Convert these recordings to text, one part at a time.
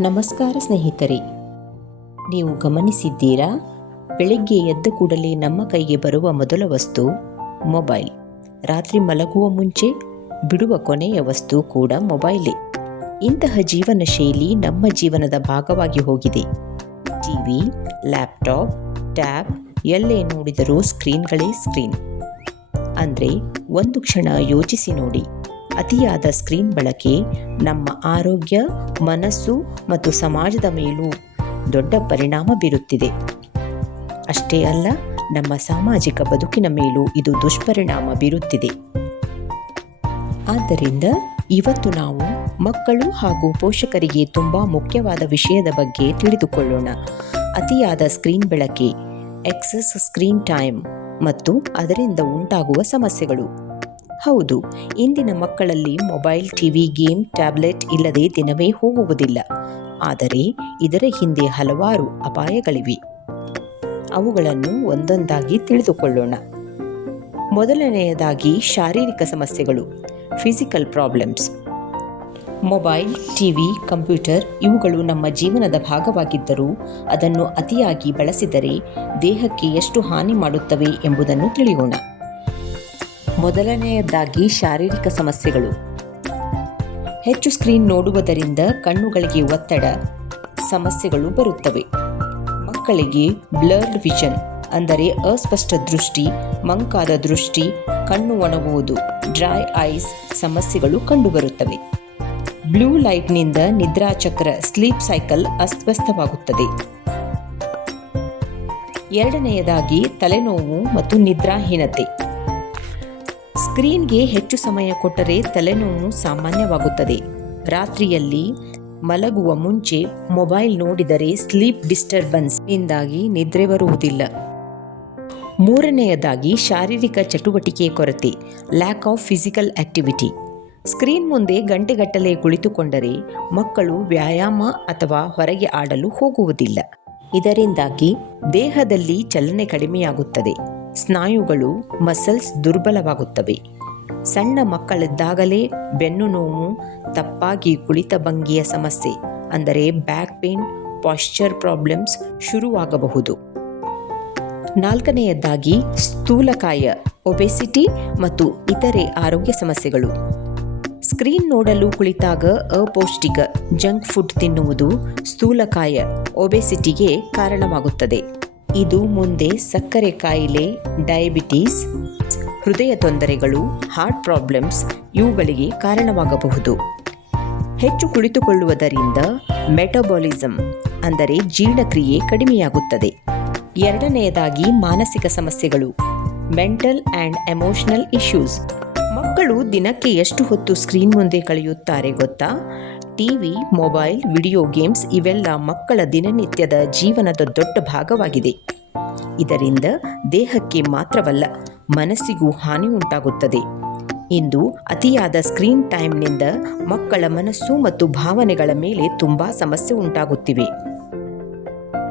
ನಮಸ್ಕಾರ ಸ್ನೇಹಿತರೆ. ನೀವು ಗಮನಿಸಿದ್ದೀರಾ? ಬೆಳಗ್ಗೆ ಎದ್ದ ಕೂಡಲೇ ನಮ್ಮ ಕೈಗೆ ಬರುವ ಮೊದಲ ವಸ್ತು ಮೊಬೈಲ್. ರಾತ್ರಿ ಮಲಗುವ ಮುಂಚೆ ಬಿಡುವ ಕೊನೆಯ ವಸ್ತು ಕೂಡ ಮೊಬೈಲೇ. ಇಂತಹ ಜೀವನ ಶೈಲಿ ನಮ್ಮ ಜೀವನದ ಭಾಗವಾಗಿ ಹೋಗಿದೆ. ಟಿವಿ, ಲ್ಯಾಪ್ಟಾಪ್, ಟ್ಯಾಬ್ ಎಲ್ಲೇ ನೋಡಿದರೂ ಸ್ಕ್ರೀನ್ಗಳೇ ಸ್ಕ್ರೀನ್. ಅಂದರೆ ಒಂದು ಕ್ಷಣ ಯೋಚಿಸಿ ನೋಡಿ. ಅತಿಯಾದ ಸ್ಕ್ರೀನ್ ಬಳಕೆ ನಮ್ಮ ಆರೋಗ್ಯ, ಮನಸ್ಸು ಮತ್ತು ಸಮಾಜದ ಮೇಲೂ ದೊಡ್ಡ ಪರಿಣಾಮ ಬೀರುತ್ತಿದೆ. ಅಷ್ಟೇ ಅಲ್ಲ, ನಮ್ಮ ಸಾಮಾಜಿಕ ಬದುಕಿನ ಮೇಲೂ ಇದು ದುಷ್ಪರಿಣಾಮ ಬೀರುತ್ತಿದೆ. ಆದ್ದರಿಂದ ಇವತ್ತು ನಾವು ಮಕ್ಕಳು ಹಾಗೂ ಪೋಷಕರಿಗೆ ತುಂಬ ಮುಖ್ಯವಾದ ವಿಷಯದ ಬಗ್ಗೆ ತಿಳಿದುಕೊಳ್ಳೋಣ. ಅತಿಯಾದ ಸ್ಕ್ರೀನ್ ಬಳಕೆ, ಎಕ್ಸಸ್ ಸ್ಕ್ರೀನ್ ಟೈಮ್ ಮತ್ತು ಅದರಿಂದ ಉಂಟಾಗುವ ಸಮಸ್ಯೆಗಳು. ಹೌದು, ಇಂದಿನ ಮಕ್ಕಳಲ್ಲಿ ಮೊಬೈಲ್, ಟಿವಿ, ಗೇಮ್, ಟ್ಯಾಬ್ಲೆಟ್ ಇಲ್ಲದೆ ದಿನವೇ ಹೋಗುವುದಿಲ್ಲ. ಆದರೆ ಇದರ ಹಿಂದೆ ಹಲವಾರು ಅಪಾಯಗಳಿವೆ. ಅವುಗಳನ್ನು ಒಂದೊಂದಾಗಿ ತಿಳಿದುಕೊಳ್ಳೋಣ. ಮೊದಲನೆಯದಾಗಿ ಶಾರೀರಿಕ ಸಮಸ್ಯೆಗಳು physical problems mobile, TV, computer ಇವುಗಳು ನಮ್ಮ ಜೀವನದ ಭಾಗವಾಗಿದ್ದರೂ ಅದನ್ನು ಅತಿಯಾಗಿ ಬಳಸಿದರೆ ದೇಹಕ್ಕೆ ಎಷ್ಟು ಹಾನಿ ಮಾಡುತ್ತವೆ ಎಂಬುದನ್ನು ತಿಳಿಯೋಣ. ಮೊದಲನೆಯದಾಗಿ ಶಾರೀರಿಕ ಸಮಸ್ಯೆಗಳು. ಹೆಚ್ಚು ಸ್ಕ್ರೀನ್ ನೋಡುವುದರಿಂದ ಕಣ್ಣುಗಳಿಗೆ ಒತ್ತಡ, ಸಮಸ್ಯೆಗಳು ಬರುತ್ತವೆ. ಮಕ್ಕಳಿಗೆ ಬ್ಲರ್ಡ್ ವಿಷನ್, ಅಂದರೆ ಅಸ್ಪಷ್ಟ ದೃಷ್ಟಿ, ಮಂಕಾದ ದೃಷ್ಟಿ, ಕಣ್ಣು ಒಣಗುವುದು, ಡ್ರೈ ಐಸ್ ಸಮಸ್ಯೆಗಳು ಕಂಡುಬರುತ್ತವೆ. ಬ್ಲೂ ಲೈಟ್ನಿಂದ ನಿದ್ರಾಚಕ್ರ ಸ್ಲೀಪ್ ಸೈಕಲ್ ಅಸ್ವಸ್ಥವಾಗುತ್ತದೆ. ಎರಡನೆಯದಾಗಿ ತಲೆನೋವು ಮತ್ತು ನಿದ್ರಾಹೀನತೆ. ಸ್ಕ್ರೀನ್ಗೆ ಹೆಚ್ಚು ಸಮಯ ಕೊಟ್ಟರೆ ತಲೆನೋವು ಸಾಮಾನ್ಯವಾಗುತ್ತದೆ. ರಾತ್ರಿಯಲ್ಲಿ ಮಲಗುವ ಮುಂಚೆ ಮೊಬೈಲ್ ನೋಡಿದರೆ ಸ್ಲೀಪ್ ಡಿಸ್ಟರ್ಬೆನ್ಸ್ ಇಂದಾಗಿ ನಿದ್ರೆ ಬರುವುದಿಲ್ಲ. ಮೂರನೆಯದಾಗಿ ಶಾರೀರಿಕ ಚಟುವಟಿಕೆ ಕೊರತೆ lack of physical activity screen ಮುಂದೆ ಗಂಟೆಗಟ್ಟಲೆ ಕುಳಿತುಕೊಂಡರೆ ಮಕ್ಕಳು ವ್ಯಾಯಾಮ ಅಥವಾ ಹೊರಗೆ ಆಡಲು ಹೋಗುವುದಿಲ್ಲ. ಇದರಿಂದಾಗಿ ದೇಹದಲ್ಲಿ ಚಲನೆ ಕಡಿಮೆಯಾಗುತ್ತದೆ. ಸ್ನಾಯುಗಳು ಮಸಲ್ಸ್ ದುರ್ಬಲವಾಗುತ್ತವೆ. ಸಣ್ಣ ಮಕ್ಕಳಿದ್ದಾಗಲೇ ಬೆನ್ನು ನೋವು, ತಪ್ಪಾಗಿ ಕುಳಿತ ಭಂಗಿಯ ಸಮಸ್ಯೆ, ಅಂದರೆ ಬ್ಯಾಕ್ ಪೇನ್ ಪಾಶ್ಚರ್ ಪ್ರಾಬ್ಲಮ್ಸ್ ಶುರುವಾಗಬಹುದು. ನಾಲ್ಕನೆಯದ್ದಾಗಿ ಸ್ಥೂಲಕಾಯ ಒಬೆಸಿಟಿ ಮತ್ತು ಇತರೆ ಆರೋಗ್ಯ ಸಮಸ್ಯೆಗಳು. ಸ್ಕ್ರೀನ್ ನೋಡಲು ಕುಳಿತಾಗ ಅಪೌಷ್ಟಿಕ ಜಂಕ್ ಫುಡ್ ತಿನ್ನುವುದು ಸ್ಥೂಲಕಾಯ ಒಬೆಸಿಟಿಗೆ ಕಾರಣವಾಗುತ್ತದೆ. ಇದು ಮುಂದೆ ಸಕ್ಕರೆ ಕಾಯಿಲೆ ಡಯಾಬಿಟೀಸ್ ಹೃದಯ ತೊಂದರೆಗಳು ಹಾರ್ಟ್ ಪ್ರಾಬ್ಲಮ್ಸ್ ಇವುಗಳಿಗೆ ಕಾರಣವಾಗಬಹುದು. ಹೆಚ್ಚು ಕುಳಿತುಕೊಳ್ಳುವುದರಿಂದ ಮೆಟಬಾಲಿಸಮ್ ಅಂದರೆ ಜೀರ್ಣಕ್ರಿಯೆ ಕಡಿಮೆಯಾಗುತ್ತದೆ. ಎರಡನೆಯದಾಗಿ ಮಾನಸಿಕ ಸಮಸ್ಯೆಗಳು ಮೆಂಟಲ್ ಆ್ಯಂಡ್ ಎಮೋಷನಲ್ ಇಶ್ಯೂಸ್ ಮಕ್ಕಳು ದಿನಕ್ಕೆ ಎಷ್ಟು ಹೊತ್ತು ಸ್ಕ್ರೀನ್ ಮುಂದೆ ಕಳೆಯುತ್ತಾರೆ ಗೊತ್ತಾ? ಟಿವಿ, ಮೊಬೈಲ್, ವಿಡಿಯೋ ಗೇಮ್ಸ್ ಇವೆಲ್ಲ ಮಕ್ಕಳ ದಿನನಿತ್ಯದ ಜೀವನದ ದೊಡ್ಡ ಭಾಗವಾಗಿದೆ. ಇದರಿಂದ ದೇಹಕ್ಕೆ ಮಾತ್ರವಲ್ಲ, ಮನಸ್ಸಿಗೂ ಹಾನಿ ಉಂಟಾಗುತ್ತದೆ. ಇಂದು ಅತಿಯಾದ ಸ್ಕ್ರೀನ್ ಟೈಮ್ನಿಂದ ಮಕ್ಕಳ ಮನಸ್ಸು ಮತ್ತು ಭಾವನೆಗಳ ಮೇಲೆ ತುಂಬ ಸಮಸ್ಯೆ ಉಂಟಾಗುತ್ತಿವೆ.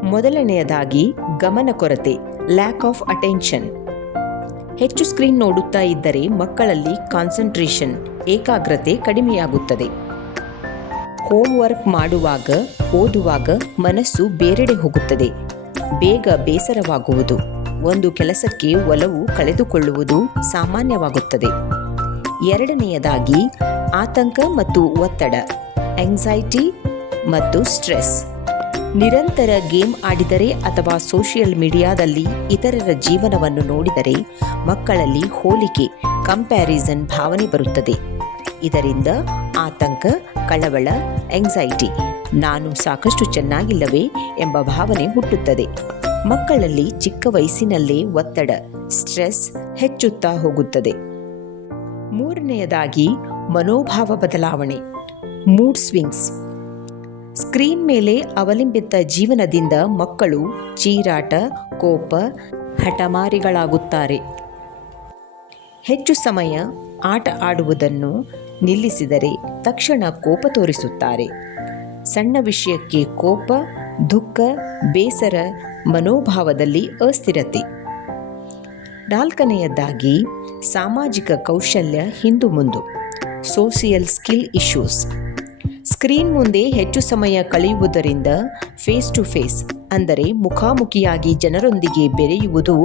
ಮೊದಲನೆಯದಾಗಿ ಗಮನ ಕೊರತೆ ಲ್ಯಾಕ್ ಆಫ್ ಅಟೆನ್ಷನ್ ಹೆಚ್ಚು ಸ್ಕ್ರೀನ್ ನೋಡುತ್ತಾ ಇದ್ದರೆ ಮಕ್ಕಳಲ್ಲಿ ಕಾನ್ಸಂಟ್ರೇಷನ್ ಏಕಾಗ್ರತೆ ಕಡಿಮೆಯಾಗುತ್ತದೆ. ಹೋಮ್ವರ್ಕ್ ಮಾಡುವಾಗ, ಓದುವಾಗ ಮನಸ್ಸು ಬೇರೆಡೆ ಹೋಗುತ್ತದೆ. ಬೇಗ ಬೇಸರವಾಗುವುದು. ಒಂದು ಕೆಲಸಕ್ಕೆ ಒಲವು ಕಳೆದುಕೊಳ್ಳುವುದು ಸಾಮಾನ್ಯವಾಗುತ್ತದೆ. ಎರಡನೆಯದಾಗಿ, ಆತಂಕ ಮತ್ತು ಒತ್ತಡ ಎಂಗ್ಸೈಟಿ ಮತ್ತು ಸ್ಟ್ರೆಸ್ ನಿರಂತರ ಗೇಮ್ ಆಡಿದರೆ ಅಥವಾ ಸೋಷಿಯಲ್ ಮೀಡಿಯಾದಲ್ಲಿ ಇತರರ ಜೀವನವನ್ನು ನೋಡಿದರೆ ಮಕ್ಕಳಲ್ಲಿ ಹೋಲಿಕೆ ಕಂಪ್ಯಾರಿಸನ್ ಭಾವನೆ ಬರುತ್ತದೆ. ಇದರಿಂದ ಆತಂಕ ಕಳವಳ ಎಂಗ್ಸೈಟಿ ನಾನು ಸಾಕಷ್ಟು ಚೆನ್ನಾಗಿಲ್ಲವೇ ಎಂಬ ಭಾವನೆ ಹುಟ್ಟುತ್ತದೆ. ಮಕ್ಕಳಲ್ಲಿ ಚಿಕ್ಕ ವಯಸ್ಸಿನಲ್ಲೇ ಒತ್ತಡ ಸ್ಟ್ರೆಸ್ ಹೆಚ್ಚುತ್ತಾ ಹೋಗುತ್ತದೆ. ಮೂರನೆಯದಾಗಿ ಮನೋಭಾವ ಬದಲಾವಣೆ ಮೂಡ್ ಸ್ವಿಂಗ್ಸ್ ಸ್ಕ್ರೀನ್ ಮೇಲೆ ಅವಲಂಬಿತ ಜೀವನದಿಂದ ಮಕ್ಕಳು ಚೀರಾಟ, ಕೋಪ, ಹಠಮಾರಿಗಳಾಗುತ್ತಾರೆ. ಹೆಚ್ಚು ಸಮಯ ಆಟ ಆಡುವುದನ್ನು ನಿಲ್ಲಿಸಿದರೆ ತಕ್ಷಣ ಕೋಪ ತೋರಿಸುತ್ತಾರೆ. ಸಣ್ಣ ವಿಷಯಕ್ಕೆ ಕೋಪ, ದುಃಖ, ಬೇಸರ, ಮನೋಭಾವದಲ್ಲಿ ಅಸ್ಥಿರತೆ. ನಾಲ್ಕನೆಯದಾಗಿ, ಸಾಮಾಜಿಕ ಕೌಶಲ್ಯ ಹಿಂದು ಮುಂದು. Social skill issues. ಸ್ಕ್ರೀನ್ ಮುಂದೆ ಹೆಚ್ಚು ಸಮಯ ಕಳೆಯುವುದರಿಂದ ಫೇಸ್ ಟು ಫೇಸ್, ಅಂದರೆ ಮುಖಾಮುಖಿಯಾಗಿ ಜನರೊಂದಿಗೆ ಬೆರೆಯುವುದು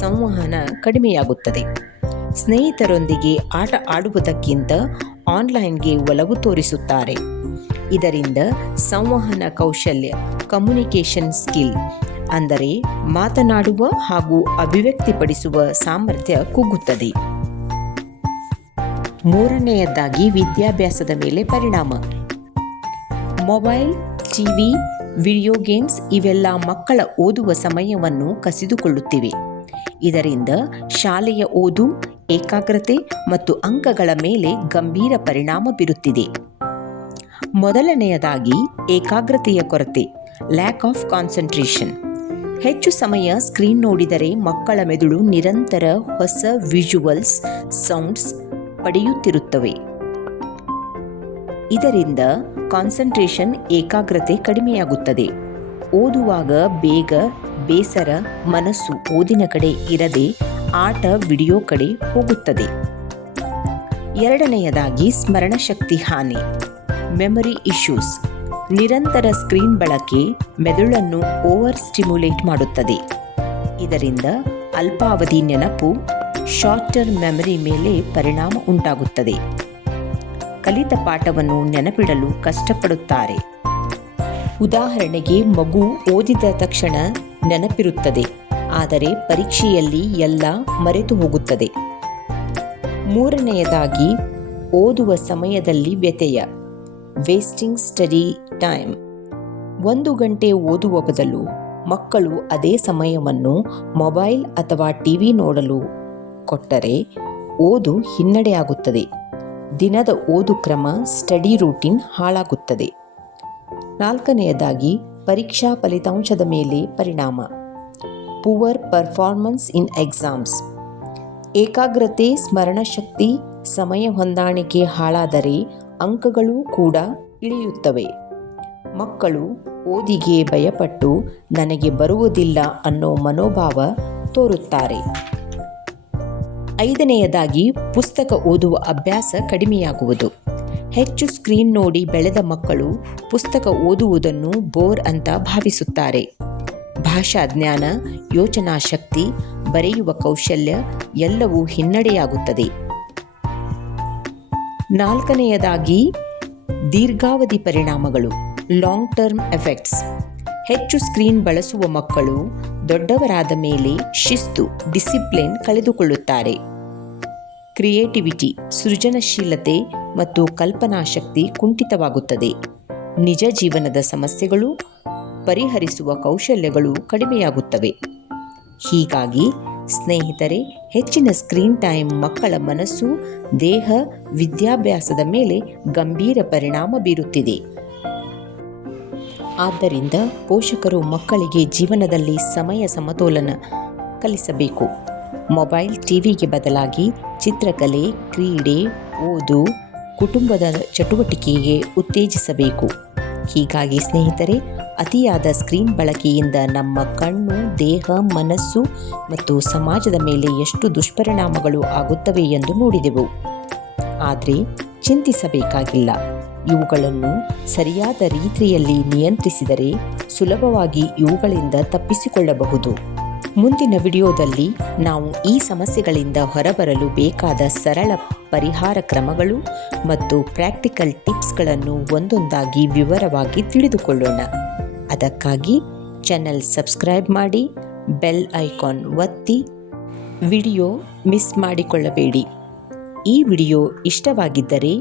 ಸಂವಹನ ಕಡಿಮೆಯಾಗುತ್ತದೆ. ಸ್ನೇಹಿತರೊಂದಿಗೆ ಆಟ ಆಡುವುದಕ್ಕಿಂತ ಆನ್ಲೈನ್ಗೆ ಒಲವು ತೋರಿಸುತ್ತಾರೆ. ಇದರಿಂದ ಸಂವಹನ ಕೌಶಲ್ಯ ಕಮ್ಯುನಿಕೇಷನ್ ಸ್ಕಿಲ್ ಅಂದರೆ ಮಾತನಾಡುವ ಹಾಗೂ ಅಭಿವ್ಯಕ್ತಿಪಡಿಸುವ ಸಾಮರ್ಥ್ಯ ಕುಗ್ಗುತ್ತದೆ. ಮೂರನೆಯದಾಗಿ ವಿದ್ಯಾಭ್ಯಾಸದ ಮೇಲೆ ಪರಿಣಾಮ. ಮೊಬೈಲ್, ಟಿವಿ, ವಿಡಿಯೋ ಗೇಮ್ಸ್ ಇವೆಲ್ಲ ಮಕ್ಕಳ ಓದುವ ಸಮಯವನ್ನು ಕಸಿದುಕೊಳ್ಳುತ್ತಿವೆ. ಇದರಿಂದ ಶಾಲೆಯ ಓದು ಏಕಾಗ್ರತೆ ಮತ್ತು ಅಂಕಗಳ ಮೇಲೆ ಗಂಭೀರ ಪರಿಣಾಮ ಬೀರುತ್ತಿದೆ. ಮೊದಲನೆಯದಾಗಿ ಏಕಾಗ್ರತೆಯ ಕೊರತೆ ಲ್ಯಾಕ್ ಆಫ್ ಕಾನ್ಸಂಟ್ರೇಷನ್ ಹೆಚ್ಚು ಸಮಯ ಸ್ಕ್ರೀನ್ ನೋಡಿದರೆ ಮಕ್ಕಳ ಮೆದುಳು ನಿರಂತರ ಹೊಸ ವಿಜುವಲ್ಸ್ ಸೌಂಡ್ಸ್ ಪಡೆಯುತ್ತಿರುತ್ತವೆ. ಇದರಿಂದ ಕಾನ್ಸಂಟ್ರೇಷನ್ ಏಕಾಗ್ರತೆ ಕಡಿಮೆಯಾಗುತ್ತದೆ. ಓದುವಾಗ ಬೇಗ, ಬೇಸರ, ಮನಸ್ಸು ಓದಿನ ಕಡೆ ಇರದೆ ಆಟ ವಿಡಿಯೋ ಕಡೆ ಹೋಗುತ್ತದೆ. ಎರಡನೆಯದಾಗಿ ಸ್ಮರಣಶಕ್ತಿ ಹಾನಿ. ಮೆಮೊರಿ ಇಶ್ಯೂಸ್ ನಿರಂತರ ಸ್ಕ್ರೀನ್ ಬಳಕೆ ಮೆದುಳನ್ನು ಓವರ್ ಸ್ಟಿಮ್ಯುಲೇಟ್ ಮಾಡುತ್ತದೆ. ಇದರಿಂದ ಅಲ್ಪಾವಧಿ ನೆನಪು ಶಾರ್ಟ್ ಟರ್ಮ್ ಮೆಮೊರಿ ಮೇಲೆ ಪರಿಣಾಮ ಉಂಟಾಗುತ್ತದೆ. ಕಲಿತ ಪಾಠವನ್ನು ನೆನಪಿಡಲು ಕಷ್ಟಪಡುತ್ತಾರೆ. ಉದಾಹರಣೆಗೆ ಮಗು ಓದಿದ ತಕ್ಷಣ ನೆನಪಿರುತ್ತದೆ. ಆದರೆ ಪರೀಕ್ಷೆಯಲ್ಲಿ ಎಲ್ಲ ಮರೆತು ಹೋಗುತ್ತದೆ. ಮೂರನೆಯದಾಗಿ, ಓದುವ ಸಮಯದಲ್ಲಿ ವ್ಯತ್ಯಯ ವೇಸ್ಟಿಂಗ್ ಸ್ಟಡಿ ಟೈಮ್ ಒಂದು ಗಂಟೆ ಓದುವ ಬದಲು ಮಕ್ಕಳು ಅದೇ ಸಮಯವನ್ನು ಮೊಬೈಲ್ ಅಥವಾ ಟಿವಿ ನೋಡಲು ಕೊಟ್ಟರೆ ಓದು ಹಿನ್ನಡೆಯಾಗುತ್ತದೆ ದಿನದ ಓದು ಕ್ರಮ ಸ್ಟಡಿ ರೂಟೀನ್ ಹಾಳಾಗುತ್ತದೆ. ನಾಲ್ಕನೆಯದಾಗಿ, ಪರೀಕ್ಷಾ ಫಲಿತಾಂಶದ ಮೇಲೆ ಪರಿಣಾಮ. Poor performance in exams. ಏಕಾಗ್ರತೆ, ಸ್ಮರಣಶಕ್ತಿ, ಸಮಯ ಹೊಂದಾಣಿಕೆ ಹಾಳಾದರೆ ಅಂಕಗಳು ಕೂಡ ಇಳಿಯುತ್ತವೆ. ಮಕ್ಕಳು ಓದಿಗೆ ಭಯಪಟ್ಟು ನನಗೆ ಬರುವುದಿಲ್ಲ ಅನ್ನೋ ಮನೋಭಾವ ತೋರುತ್ತಾರೆ. ಐದನೆಯದಾಗಿ, ಪುಸ್ತಕ ಓದುವ ಅಭ್ಯಾಸ ಕಡಿಮೆಯಾಗುವುದು. ಹೆಚ್ಚು ಸ್ಕ್ರೀನ್ ನೋಡಿ ಬೆಳೆದ ಮಕ್ಕಳು ಪುಸ್ತಕ ಓದುವುದನ್ನು ಬೋರ್ ಅಂತ ಭಾವಿಸುತ್ತಾರೆ. ಭಾಷಾ ಜ್ಞಾನ, ಯೋಚನಾ ಶಕ್ತಿ, ಬರೆಯುವ ಕೌಶಲ್ಯ ಎಲ್ಲವೂ ಹಿನ್ನಡೆಯಾಗುತ್ತದೆ. ನಾಲ್ಕನೆಯದಾಗಿ ದೀರ್ಘಾವಧಿ ಪರಿಣಾಮಗಳು ಲಾಂಗ್ ಟರ್ಮ್ ಎಫೆಕ್ಟ್ಸ್ ಹೆಚ್ಚು ಸ್ಕ್ರೀನ್ ಬಳಸುವ ಮಕ್ಕಳು ದೊಡ್ಡವರಾದ ಮೇಲೆ ಶಿಸ್ತು ಡಿಸಿಪ್ಲಿನ್ ಕಳೆದುಕೊಳ್ಳುತ್ತಾರೆ. ಕ್ರಿಯೇಟಿವಿಟಿ ಸೃಜನಶೀಲತೆ ಮತ್ತು ಕಲ್ಪನಾ ಶಕ್ತಿ ಕುಂಠಿತವಾಗುತ್ತದೆ. ನಿಜ ಜೀವನದ ಸಮಸ್ಯೆಗಳು ಪರಿಹರಿಸುವ ಕೌಶಲ್ಯಗಳು ಕಡಿಮೆಯಾಗುತ್ತವೆ. ಹೀಗಾಗಿ ಸ್ನೇಹಿತರೆ, ಹೆಚ್ಚಿನ ಸ್ಕ್ರೀನ್ ಟೈಮ್ ಮಕ್ಕಳ ಮನಸ್ಸು, ದೇಹ, ವಿದ್ಯಾಭ್ಯಾಸದ ಮೇಲೆ ಗಂಭೀರ ಪರಿಣಾಮ ಬೀರುತ್ತಿದೆ. ಆದ್ದರಿಂದ ಪೋಷಕರು ಮಕ್ಕಳಿಗೆ ಜೀವನದಲ್ಲಿ ಸಮಯ ಸಮತೋಲನ ಕಲಿಸಬೇಕು. ಮೊಬೈಲ್ ಟಿವಿಗೆ ಬದಲಾಗಿ ಚಿತ್ರಕಲೆ, ಕ್ರೀಡೆ, ಓದು, ಕುಟುಂಬದ ಚಟುವಟಿಕೆಗೆ ಉತ್ತೇಜಿಸಬೇಕು. ಹೀಗಾಗಿ ಸ್ನೇಹಿತರೆ ಅತಿಯಾದ ಸ್ಕ್ರೀನ್ ಬಳಕೆಯಿಂದ ನಮ್ಮ ಕಣ್ಣು, ದೇಹ, ಮನಸ್ಸು ಮತ್ತು ಸಮಾಜದ ಮೇಲೆ ಎಷ್ಟು ದುಷ್ಪರಿಣಾಮಗಳು ಆಗುತ್ತವೆ ಎಂದು ನೋಡಿದೆವು. ಆದರೆ ಚಿಂತಿಸಬೇಕಾಗಿಲ್ಲ. ಇವುಗಳನ್ನು ಸರಿಯಾದ ರೀತಿಯಲ್ಲಿ ನಿಯಂತ್ರಿಸಿದರೆ ಸುಲಭವಾಗಿ ಇವುಗಳಿಂದ ತಪ್ಪಿಸಿಕೊಳ್ಳಬಹುದು. ಮುಂದಿನ ವಿಡಿಯೋದಲ್ಲಿ ನಾವು ಈ ಸಮಸ್ಯೆಗಳಿಂದ ಹೊರಬರಲು ಬೇಕಾದ ಸರಳ ಪರಿಹಾರ ಕ್ರಮಗಳು ಮತ್ತು ಪ್ರಾಕ್ಟಿಕಲ್ ಟಿಪ್ಸ್ಗಳನ್ನು ಒಂದೊಂದಾಗಿ ವಿವರವಾಗಿ ತಿಳಿದುಕೊಳ್ಳೋಣ. ಅದಕ್ಕಾಗಿ ಚಾನೆಲ್ ಸಬ್ಸ್ಕ್ರೈಬ್ ಮಾಡಿ, ಬೆಲ್ ಐಕಾನ್ ಒತ್ತಿ, ವಿಡಿಯೋ ಮಿಸ್ ಮಾಡಿಕೊಳ್ಳಬೇಡಿ. ಈ ವಿಡಿಯೋ ಇಷ್ಟವಾಗಿದ್ದರೆ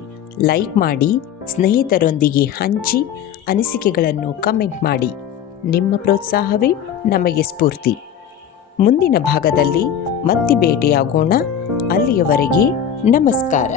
ಲೈಕ್ ಮಾಡಿ, ಸ್ನೇಹಿತರೊಂದಿಗೆ ಹಂಚಿ, ಅನಿಸಿಕೆಗಳನ್ನು ಕಮೆಂಟ್ ಮಾಡಿ. ನಿಮ್ಮ ಪ್ರೋತ್ಸಾಹವೇ ನಮಗೆ ಸ್ಫೂರ್ತಿ. ಮುಂದಿನ ಭಾಗದಲ್ಲಿ ಮತ್ತೆ ಭೇಟಿಯಾಗೋಣ. ಅಲ್ಲಿಯವರೆಗೆ ನಮಸ್ಕಾರ.